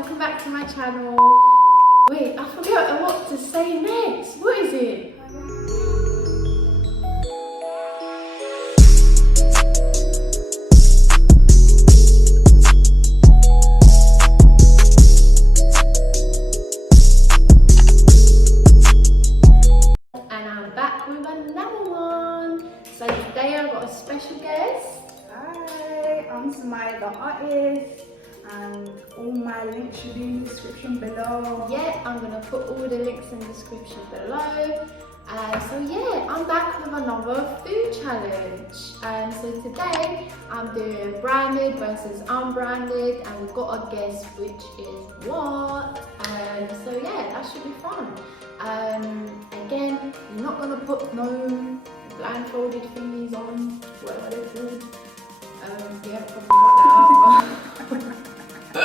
welcome back to my channel. Wait, I forgot what to say next. What is it? And I'm back with another one. So today I've got a special guest. Hi, I'm Smile the artist, and all my links should be in the description below. Yeah, I'm gonna put all the links in the description below. So yeah, I'm back with another food challenge. So today I'm doing branded versus unbranded, and we've got a guess which is what. So yeah, that should be fun. Again, you're not gonna put no blindfolded thingies on, whatever they're called. Yeah, probably got that.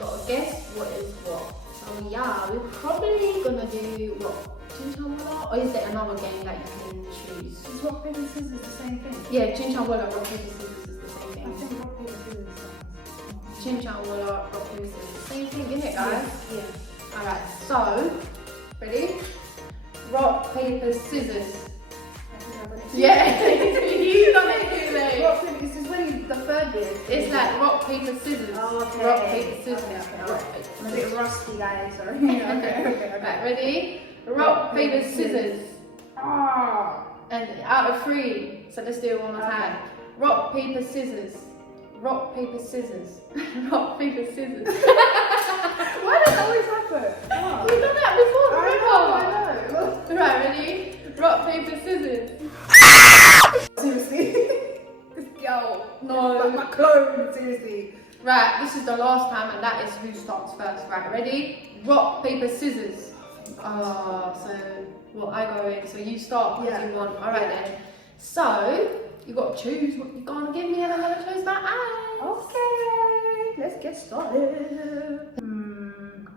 Gotta guess what is what. So yeah, we're probably gonna do what? Chinchawala? Or is there another game that you can choose? Is rock, paper, scissors the same thing? Yeah, Chinchawala, rock, paper, scissors is the same I thing. think rock, paper, scissors sounds. Chinchawala, rock, paper, scissors. Same thing, isn't it, guys? Yeah. Alright, so, ready? Rock, paper, scissors. Yeah, you done it today. Rock, paper, this is when the third year. It's like rock, paper, scissors. Oh, okay. Rock, paper, scissors. Okay. Rock, paper, I'm a scissors. bit rusty, guys, sorry. Okay. Right, ready? Rock, paper, scissors. Ah. And out of 3, so let's do it one more time. Rock, paper, scissors. Rock, paper, scissors. Rock, paper, scissors. Why does that always happen? Oh. We've done that before, I know. Right, ready? Rock, paper, scissors. Seriously? This girl. No. Like my clone, seriously. Right, this is the last time, and that is who starts first. Right, ready? Rock, paper, scissors. So well, I go in, so you start because you want. Alright then. So you got to choose what you're gonna give me, and I'm gonna close my eyes. Okay, let's get started. And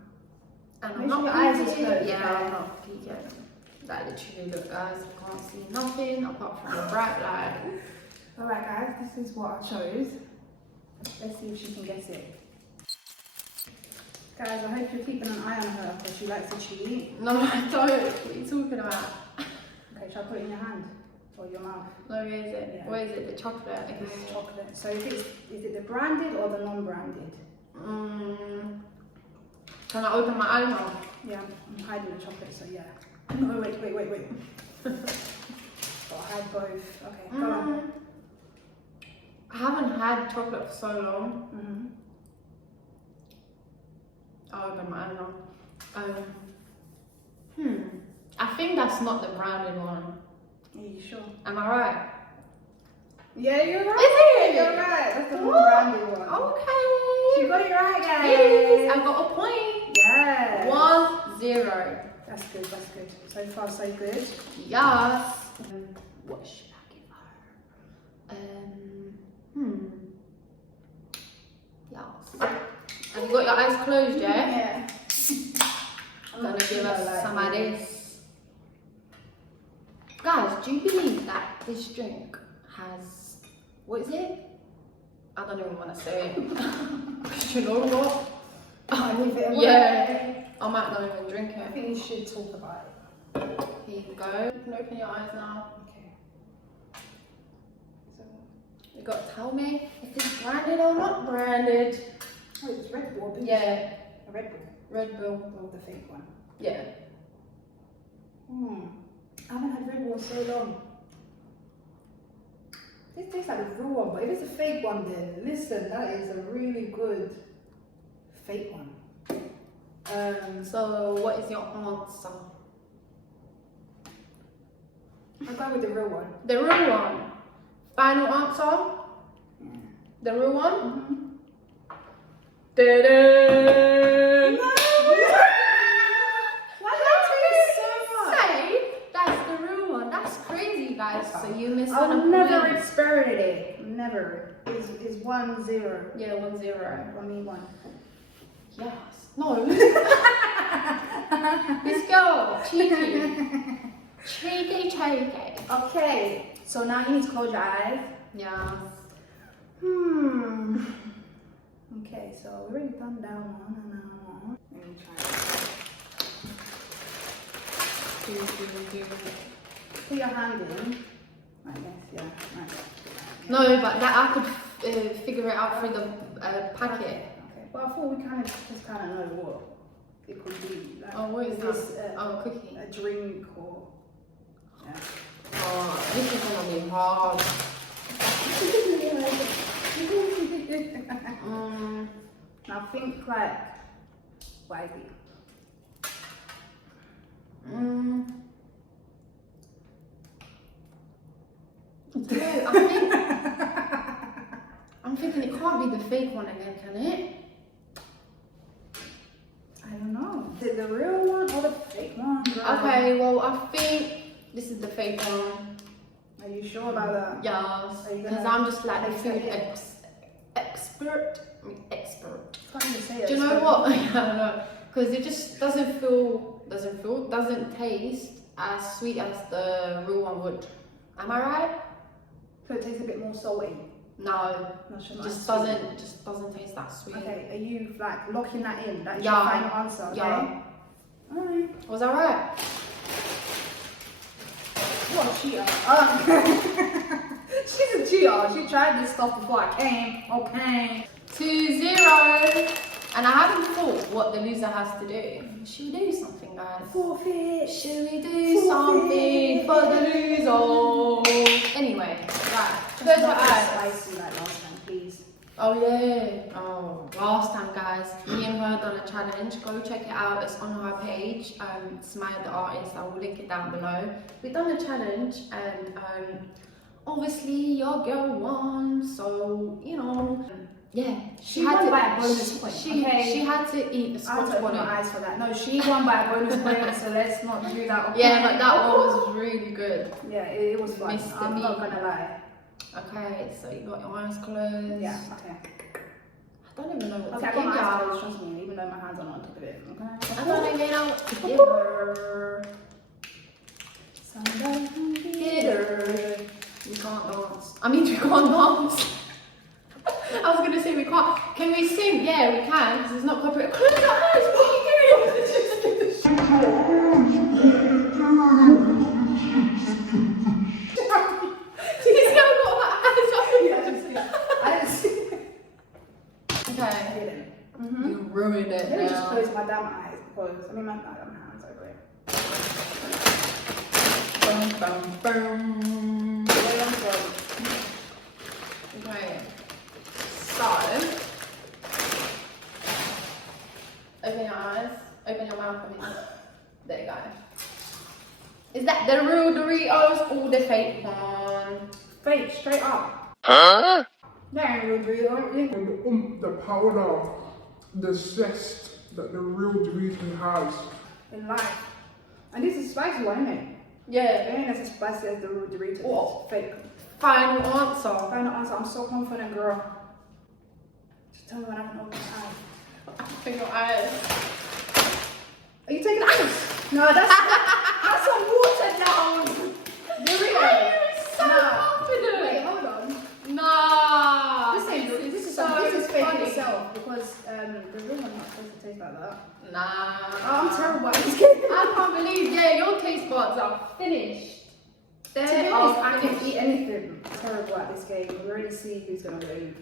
I'm Make not sure your eyes are peeking. closed, Yeah, right? I'm not peeking. Like literally, look, guys, I can't see nothing apart from the bright light. Alright guys, this is what I chose. Let's see if she can guess it. Guys, I hope you're keeping an eye on her because she likes to cheat. No, I don't. What are you talking about? Okay, shall I put it in your hand or your mouth? No, where is it? Yeah. Where is it? The chocolate. Okay. It's chocolate. So if it's, is it the branded or the non-branded? Can I open my eye now? Yeah, I'm hiding the chocolate, so yeah. No, wait. Gotta hide both. Okay, go on. I haven't had chocolate for so long. I'll open my eye now. I think that's not the branded one. Are you sure? Am I right? Yeah, you're right. Is it? You're right. That's the non-branded one. Okay. You got it right, guys. Yes, I got a point. Yeah. 1-0. That's good. So far, so good. Yes. What should I give her? Yes. And you got your eyes closed, yeah? Yeah. I'm gonna give us some of this. Guys, do you believe that this drink has, what is it? I don't even want to say it. You know what? Yeah, I might not even drink I it. think you should talk about it. Here you go. You can open your eyes now. Okay. So, You got to tell me if it's branded or not branded. oh, it's Red Bull. Yeah, A Red Bull. Red Bull. Oh, the fake one. Yeah. I haven't had Red Bull in so long. This tastes like a real one, but if it's a fake one, then listen, that is a really good fake one. So what is your answer? I'll go with the real one. The real one. Final answer? Yeah. The real one? Mm-hmm. Da-da! No! Why did I taste so much? Say that's the real one. That's crazy, guys. So you missed on a I'll point. never experimented it. Never. It's 1-0. Yeah, 1-0. I mean 1. Yes. No. This girl, cheeky. Okay, so now you need to close your eyes. Yeah. Okay. and down. Let me try it. Put your hand in. Like this, yeah. Right. No, but that I could figure it out through the packet. Okay. Well, I thought we kind of just kind of know what it could be. Like, Oh, what is this? that? Oh, cookie. A drink or. Yeah. Oh, this is gonna be hard. Now think like widely. Dude, I'm thinking it can't be the fake one again, can it? I don't know. Is it the real one or the fake one? Okay, well I think this is the fake one. Are you sure about that? Yes, Are you because gonna I'm just like the food accept it? expert. Can't even say it. Do you know what? I don't know, because it just doesn't taste as sweet as the real one would. Am I right? So it tastes a bit more salty. No, Not sure. it just doesn't taste that sweet. Okay, are you like locking that in? That is Yeah. your final answer, okay? Yeah. Alright. Was that right? What a cheater. She's a cheater. She tried this stuff before I came. Okay. 2-0. And I haven't thought what the loser has to do. Should we do something, guys? Forfeit. Should we do something for the loser? Anyway, right. Go to eyes. Spicy like last time, please. Oh yeah. Oh, last time, guys, me and her done a challenge. Go check it out. It's on our page. Smile the artist. I will link it down below. We done a challenge, and obviously your girl won. So you know, yeah, she won by a bonus point. She had to eat the I'll Scotch open bonnet. my eyes for that. No, she won by a bonus point, so let's not do that. Yeah, but that one was really good. Yeah, it was fun. Mr. I'm not Me. gonna lie. Okay, so you got your eyes closed. Yeah, okay. I don't even know what Okay, I to got give my eyes you. closed, trust me, even though my hands are not on top of it, okay? I don't even know what to give her. Somebody can Get her. We can't dance. I mean, we can't dance. I was gonna say we can't. Can we sing? Yeah, we can, because it's not copyright. Close your eyes, what are you doing? She's still got her eyes open. I didn't see it. Okay. I didn't. You ruined it Let me just now. close my damn eyes because, I mean, my hands over it. Boom, boom, boom. Where I'm from. Okay. So, open your eyes. Open your mouth for me. There you go. Is that the real Doritos or the fake one? Fake, straight up. Huh? That ain't real Dorito. And the powder, the zest that the real Dorito has. In life. And this is a spicy one, isn't it? Yeah. It ain't as spicy as the real Doritos. What? It's fake. Final answer. Final answer. I'm so confident, girl. Just tell me when I can open my eyes. Open your eyes. Are you taking ice? No, that's some water down. Dorito. So Nah. confident. Wait, hold on. Nah. This is fake funny. itself because the real one's not supposed to taste like that. Nah. Oh, I'm terrible at this game. I can't believe, yeah, your taste buds are finished. To be They honest, are I can finished. eat anything. I'm terrible at this game. We already see who's gonna win.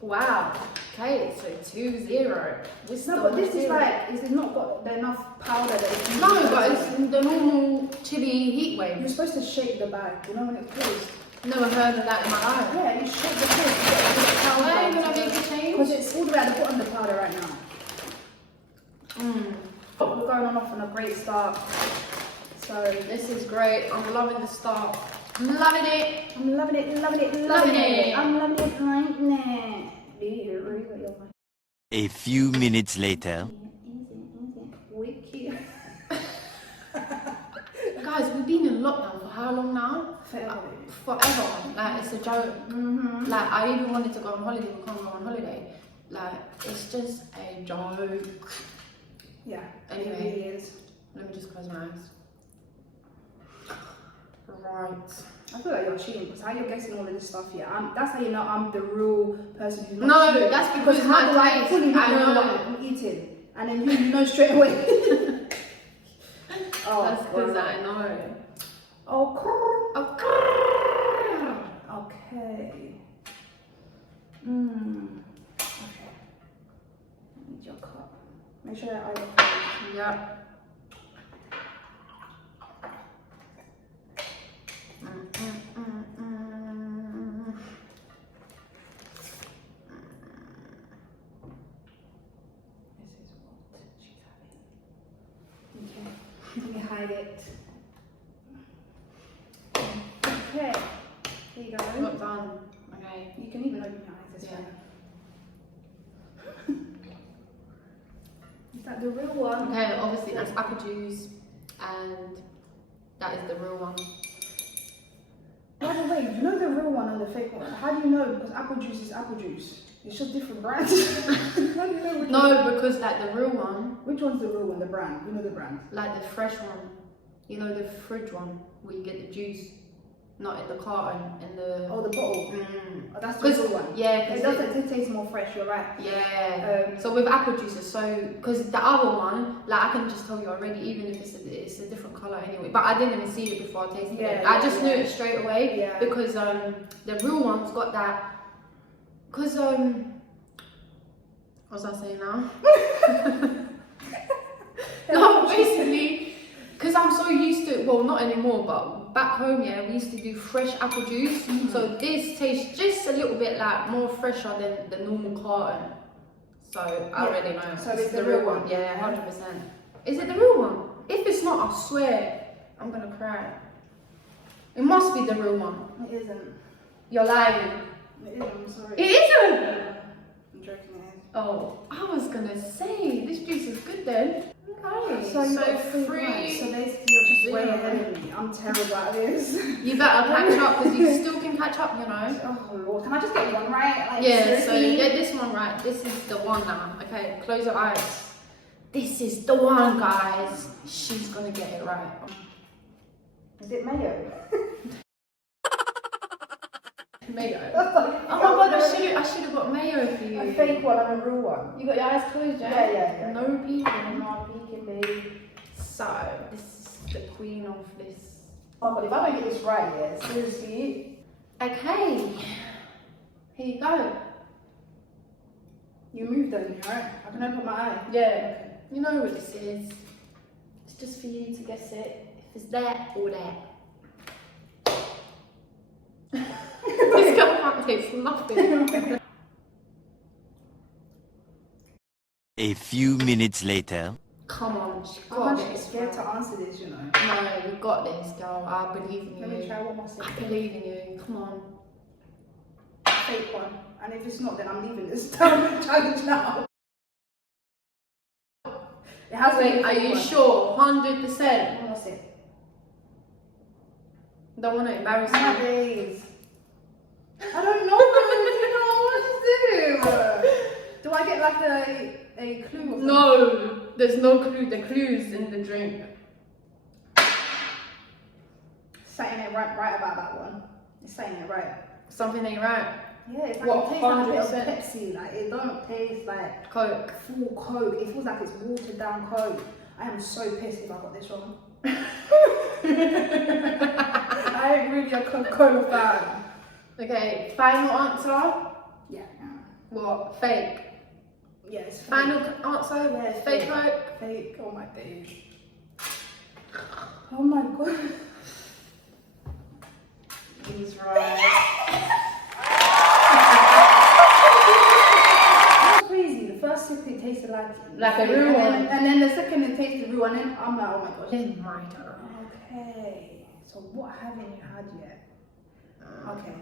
Wow. Okay, so 2-0. No, but this is like, this has not got enough powder that it can. No, but it's the normal chili heat You're wave. supposed to shake the bag, you know, when it's closed. Never heard of that in my life. Yeah, you shake the cake. How are you gonna make a Because change? it's all the way at the bottom of the powder right now. We're going on a great start. So This is great. I'm loving the start. I'm loving it. I'm loving it, loving it, loving Loving it. it. I'm loving it right now. A few minutes later. Wicked. Guys, we've been in lockdown for how long now? Forever. Forever. Like, it's a joke. Like, I even wanted to go on holiday. We can't go on holiday. Like, it's just a joke. Yeah. Anyway. It really is. Let me just close my eyes. Right. I feel like you're cheating because how you're guessing all of this stuff here. That's how you know I'm the real person who's not No, cheating. that's because how do I taste. fully I know know. what I'm eating, and then you know straight away. Oh, That's because I know. Oh, Okay. okay. Okay. I need your cup. Make sure that I look good. Yeah. This is what she's having. Okay. Let me hide it. Okay. Here you go. Not done. Okay. You can even open your eyes. It's Yeah. fine. Is that the real one? Okay, obviously that's apple juice, and that is the real one. By the way, you know the real one and the fake one. How do you know? Because apple juice is apple juice. It's just different brands. How do you know which one? No, because like the real one, Which one's the real one? The brand. You know the brand. like the fresh one, you know, the fridge one where you get the juice, not in the carton, in the. Oh, the bottle. Mm. Oh, that's the real one. Yeah, It doesn't taste more fresh. You're right. Yeah. So with apple juice, it's so because the other one, like I can just tell you already, even if it's a different color anyway. But I didn't even see it before I tasted it. I just knew it straight away. Yeah. Because the real one's got that. Because what was I saying now? No, basically, because I'm so used to it. Well, not anymore, but back home, yeah, we used to do fresh apple juice. So this tastes just a little bit like more fresher than the normal carton. So I already know. So This it's is the real one. Yeah, 100%. Is it the real one? If it's not, I swear, I'm gonna cry. It must be the real one. It isn't. You're lying. It isn't. I'm sorry. It isn't. I'm joking. It is. Oh, I was gonna say this juice is good then. Okay, So you got free. free. So basically, you're just way zero. ahead of me. I'm terrible at this. You better catch up because you still can catch up, you know. Oh Lord, can I just get one right? Like, Yeah, so seriously? get this one right. This is the one now. Okay, close your eyes. This is the one, guys. She's gonna get it right. Is it mayo? Mayo. That's like, Oh my god, I should have got mayo for you. a fake one and a real one. You got your eyes closed, Yeah, yeah. No peeking. I'm not peeking, baby. So this is the queen of this. Oh, but if I don't get this right, yeah, seriously. Okay. Here you go. You moved on, right? I can open my eye. Yeah. You know what this is. It's just for you to guess it. If it's that or that. This girl can't taste nothing. A few minutes later. Come on, she I'm got actually this. scared bro. to answer this, you know. No, you got this, girl. I believe in Let me you. try one more I second. believe in you. Come on. Fake one. And if it's not, then I'm leaving this challenge now. It has to be Wait, a are fake you one. sure? 100%. One more sip. Don't want to embarrass you. Nowadays. I don't know. What to do? Do I get like a clue? Or something? No, there's no clue. The clue's in the drink. Saying it right about that one. It's saying it right. Something ain't right. Yeah, it's like What, it tastes like a bit of 100%? Pepsi. Like it don't taste like Coke. full Coke. It feels like it's watered down Coke. I am so pissed if I got this wrong. I ain't really a Coca-Cola fan. Okay, final answer. Yeah. What? Fake. Yeah, it's fake. Final answer. Yeah, it's Fake fake. Coke. Fake. Oh my days. Oh my god. He's right. That's crazy. The first sip it tasted like Like a real one. and then the second it tasted real, and then I'm like, oh my gosh. In my turn. Okay. So what haven't you had yet? Okay.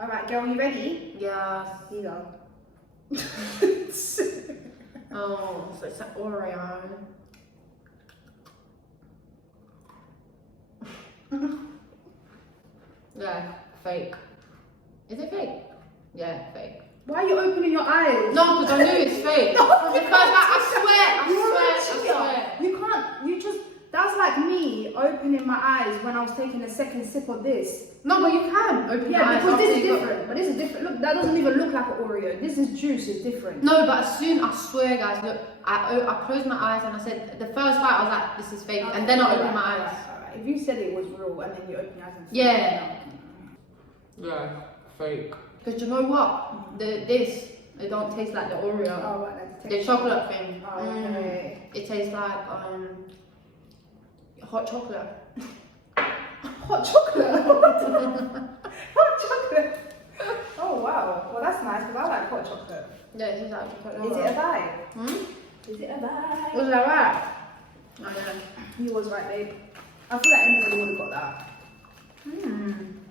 All right, girl, you ready? Yes. Here you go. Oh, so it's an Oreo. Yeah, fake. Is it fake? Yeah, fake. Why are you opening your eyes? No, because I knew it's fake. No, because like, I swear. You can't. You just. That's That's like me opening my eyes when I was taking a second sip of this. No, but you can open your eyes. Because this after is you got- different. But this is different. Look, that doesn't even look like an Oreo. This is juice. It's different. No, but as soon, I swear, guys, look, I closed my eyes and I said, the first bite, I was like, this is fake. And then I opened my eyes. Alright. If you said it was real and then you open your eyes and Yeah. Yeah, fake. Because you know what? It don't taste like the Oreo. Oh, right, that's The texture. chocolate thing. Oh, okay. It tastes like hot chocolate. Hot chocolate. Hot chocolate. Oh wow. Well, that's nice because I like hot chocolate. Yeah, it tastes like chocolate. Is it a vibe? Hmm? Is it a vibe? Was that right? Oh yeah. He was right, babe. I feel like anybody would have got that.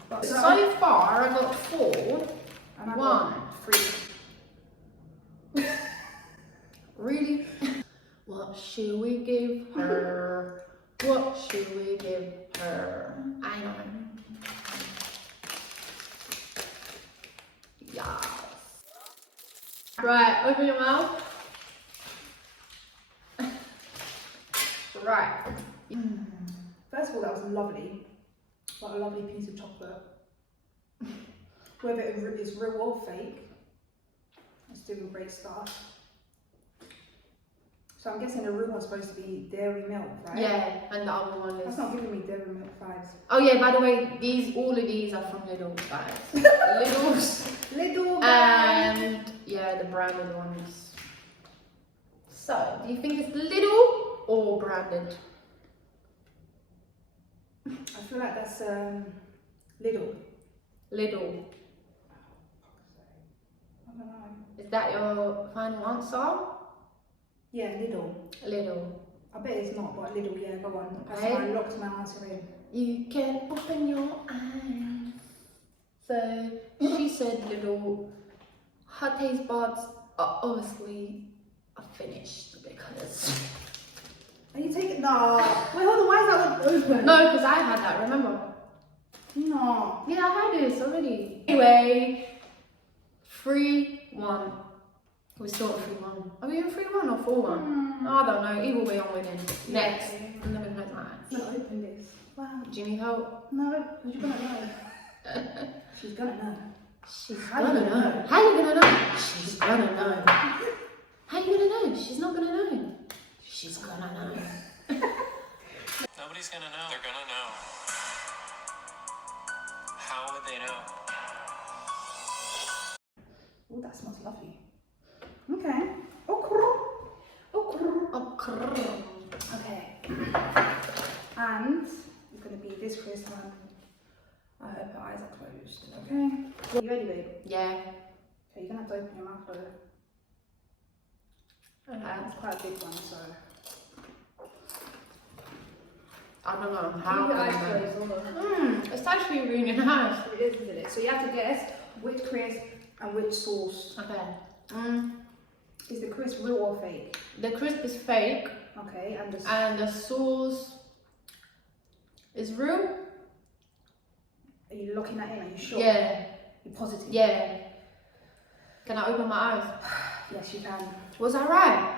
But So far, I got 4. and I 1. got 3. Really? What should we give her? What should we give her? I know. Yes. Right, open your mouth. Right. First of all, that was lovely. What a lovely piece of chocolate. Whether it is real or fake, it's still a great start. So I'm guessing the real one's supposed to be dairy milk, right? Yeah, and the other one That's is. not giving me dairy milk vibes. Oh yeah, by the way, all of these are from Lidl, guys. Lidl's. Little guy. And yeah, the branded ones. So, do you think it's Lidl or branded? I feel like that's little. Lidl. I don't know. Is that your final answer? Yeah, little. Lidl. I bet it's not, but little. Yeah, go on. Okay. I locked my answer in. You can open your eyes. So, she said Lidl. Her taste buds are obviously finished because... Are you taking? No. Wait, hold on. Why is that one open? No, because I had that, remember? No. Yeah, I had this already. Anyway, 3-1. We're still at 3-1. Are we in 3-1 or 4-1? I don't know. Either way, I'm winning. Next. I'm never gonna I'm gonna open this. Wow. Do you need help? No, you're gonna know. She's gonna know. She's How do gonna you know. know? How you gonna know? She's gonna know. How you gonna know? She's not gonna know. She's gonna know. Nobody's gonna know. They're gonna know. How would they know? Oh, that smells lovely. Okay. Okay. And it's gonna be this crisp one. I hope her eyes are closed. Okay. You ready, babe? Yeah. Okay, you're gonna have to open your mouth though. Okay. It's quite a big one, so. I don't know Keep how. your eyes closed. Hold on. It's actually really nice. It is, isn't it? So you have to guess which crisp and which sauce. Okay. Is the crisp real or fake? The crisp is fake Okay, and the sauce is real. Are you locking that in? Are you sure? Yeah. You're positive? Yeah. Can I open my eyes? Yes, you can. Was I right?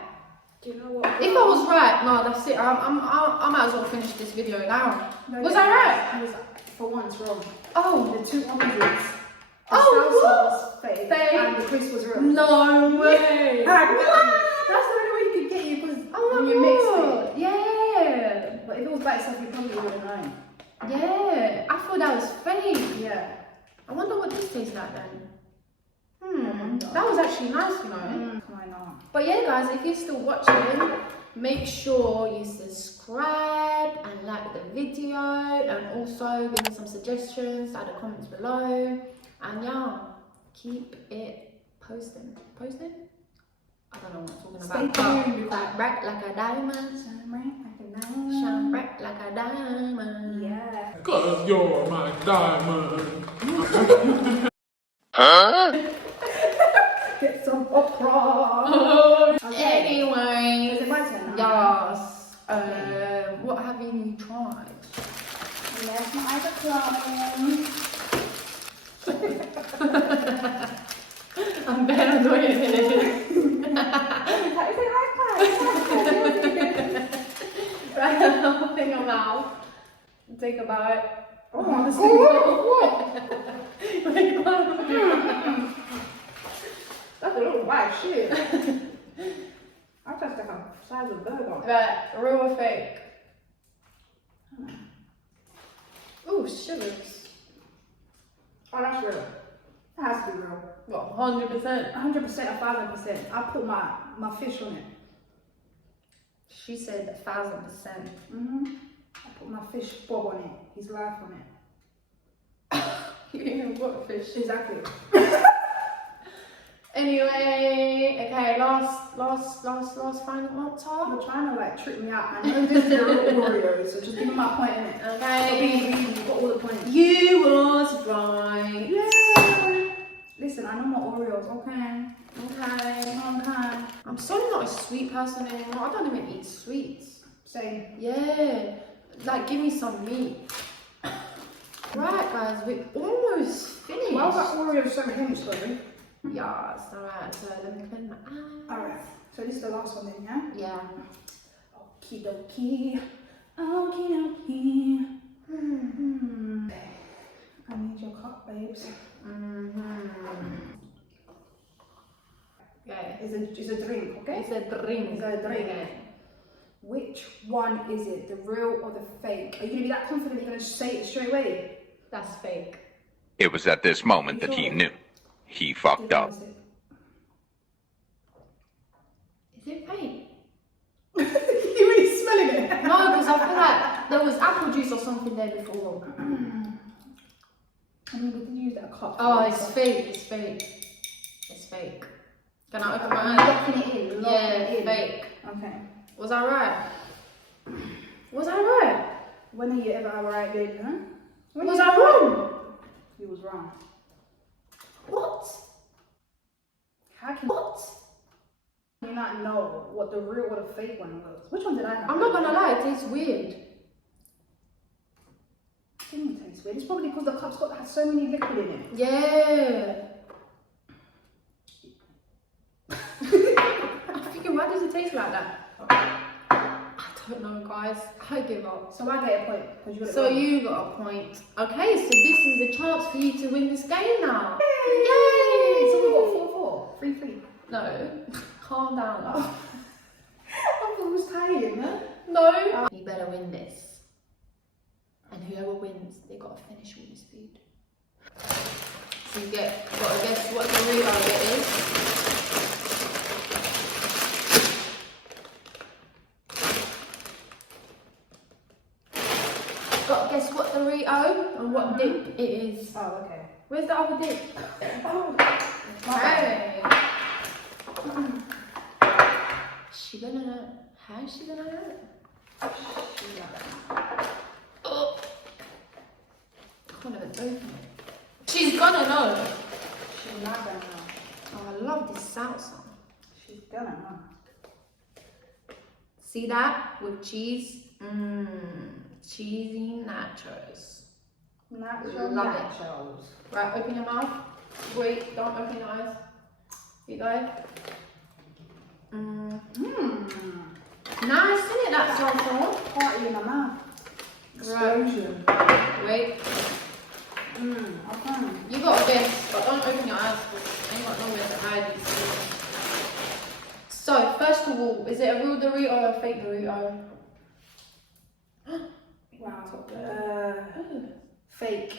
Do you know what? If I was right, no, that's it. I might as well finish this video now. No, Was yeah, I right? I was for once wrong. Oh. The two opposites. The Oh, salsa what? was fake, Fake. and the crisp was real. No way. That's the only way you could get you because Oh when my you mixed God. it. Yeah. But if it was by itself, you probably would have known. Yeah. I thought that was fake. Yeah. I wonder what this tastes like then. wonder. That was actually nice, you know. Why not? But yeah, guys, if you're still watching, make sure you subscribe and like the video, and also give me some suggestions in the comments below. And yeah, keep it posting. Posting? I don't know what I'm talking Stay about. tuned. Like bright like a diamond. Shine bright like a diamond. Shine bright like a diamond. Yeah. Cause you're my diamond. Get some okra. Anyway, Is it my turn now? yes. What have you tried? Yes, my eyes are closed. I'm very annoyed. It's like high five. Right, I think I'm right, shit. I just like a size of burger. Right, real or fake? Ooh, sugars. Oh, that's real. It has to be real. What, 100%? 100%, 1,000%. I put my fish on it. She said 1,000%. I put my fish bob on it. His life on it. You even got fish. Exactly. Anyway, okay, last final answer. You're trying to like trick me out. I know this is a real Oreo, so just give me my point in it. Okay. You've got all the points. You was right. Yeah. Listen, I know my Oreos, okay? Okay. Okay. I'm sorry, not a sweet person anymore. I don't even eat sweets. Same. Yeah. Like, give me some meat. Right, guys, we're almost finished. Why was that Oreo so hench though? Yeah, it's alright. So let me clean my eyes. Alright, so this is the last one then, yeah? Yeah. Okie dokie. Okie dokie. I need your cup, babes. Okay. It's a drink, okay? It's a drink. It's a drink. Okay. Which one is it? The real or the fake? Are you gonna be that confident you're gonna say it straight away? That's fake. It was at this moment that he knew. He fucked up. Is it fake? You really smelling it? No, because I feel like there was apple juice or something there before. I mean, we did use that cup. Oh, it's fake. It's fake. It's fake. Can I open my I'm eyes? locking it in. Yeah, Locking it in. fake. Okay. Was I right? Was I right? When are you ever right, baby? Huh? When Was you- I wrong? You was wrong. What? How can What? you not know what the real or the fake one was? Which one did I have? I'm not gonna lie, it tastes weird. It didn't taste weird. It's probably because the cup's had so many liquid in it. Yeah. I'm thinking, why does it taste like that? I don't know, guys. I give up. So I get a point because you got it So wrong. you got a point. Okay, so this is the chance for you to win this game now. Yay! So we got 4-4. 3-3. No, calm down. I thought it was tying, huh? No. You better win this. And whoever wins, they gotta finish all this food. So you gotta guess what the real it is. Gotta guess what the Rio and what dip it is. Oh, okay. Where's the other dip? Oh, Hey. She gonna know. How is she gonna know? Oh. Can't even open it. She's gonna know. she's not gonna know. Oh, I love this salsa. She's gonna know. See that with cheese? Cheesy nachos. Natural Love it. nachos. Right, open your mouth. Wait, don't open your eyes. You go. Nice, isn't it, that salsa? Party in my mouth. Explosion. Wait, Okay. you got to guess, but don't open your eyes because I ain't got nowhere to hide these things. So, first of all, is it a real Dorito or a fake Dorito? Wow. Fake.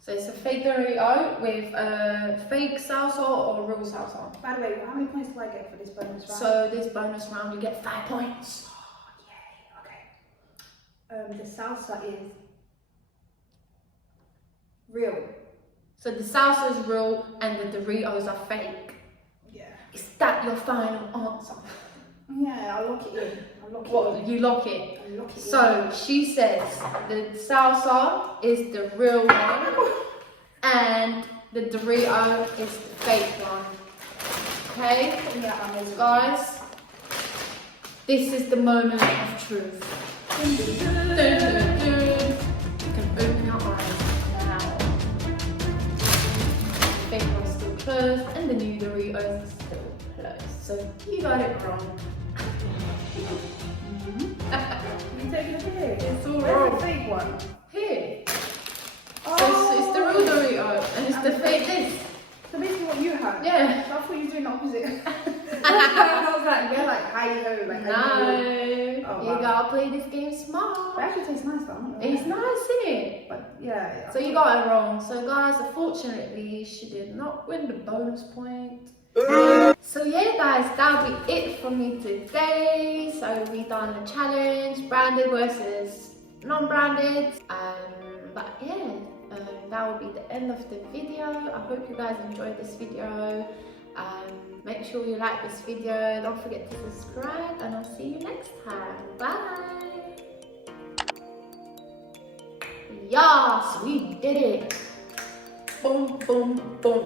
So it's a fake Dorito with fake salsa or real salsa. By the way, how many points do I get for this bonus round? So this bonus round, you get 5 points. Oh, yay. Okay. The salsa is real. So the salsa is real and the Doritos are fake. Yeah. Is that your final answer? Yeah, I'll lock it in. What, you lock it? I'll lock it in. So she says the salsa is the real one and the Dorito is the fake one. Okay, Yeah, I'm ready. guys, this is the moment of truth. Dun, dun, dun. You can open your eyes now. The fake one's still closed and the new Doritos are still closed. So you got it wrong. You taking a picture? It's all Where's wrong. the fake one? Here. Oh. So it's the real Dorito and it's the fake this. So basically what you had. Yeah. So I thought you were doing the opposite. I was like, yeah, like hi ho, like No, Oh, you wow. gotta play this game It smart. actually tastes nice though. I'm not gonna It's lie. nice, isn't it? But yeah. So you got it wrong. So guys, unfortunately, she did not win the bonus point. So yeah guys, that'll be it for me today. So we done the challenge, branded versus non-branded. But yeah, that will be the end of the video. I hope you guys enjoyed this video. Make sure you like this video. Don't forget to subscribe, and I'll see you next time. Bye. Yes, we did it. Boom, boom, boom.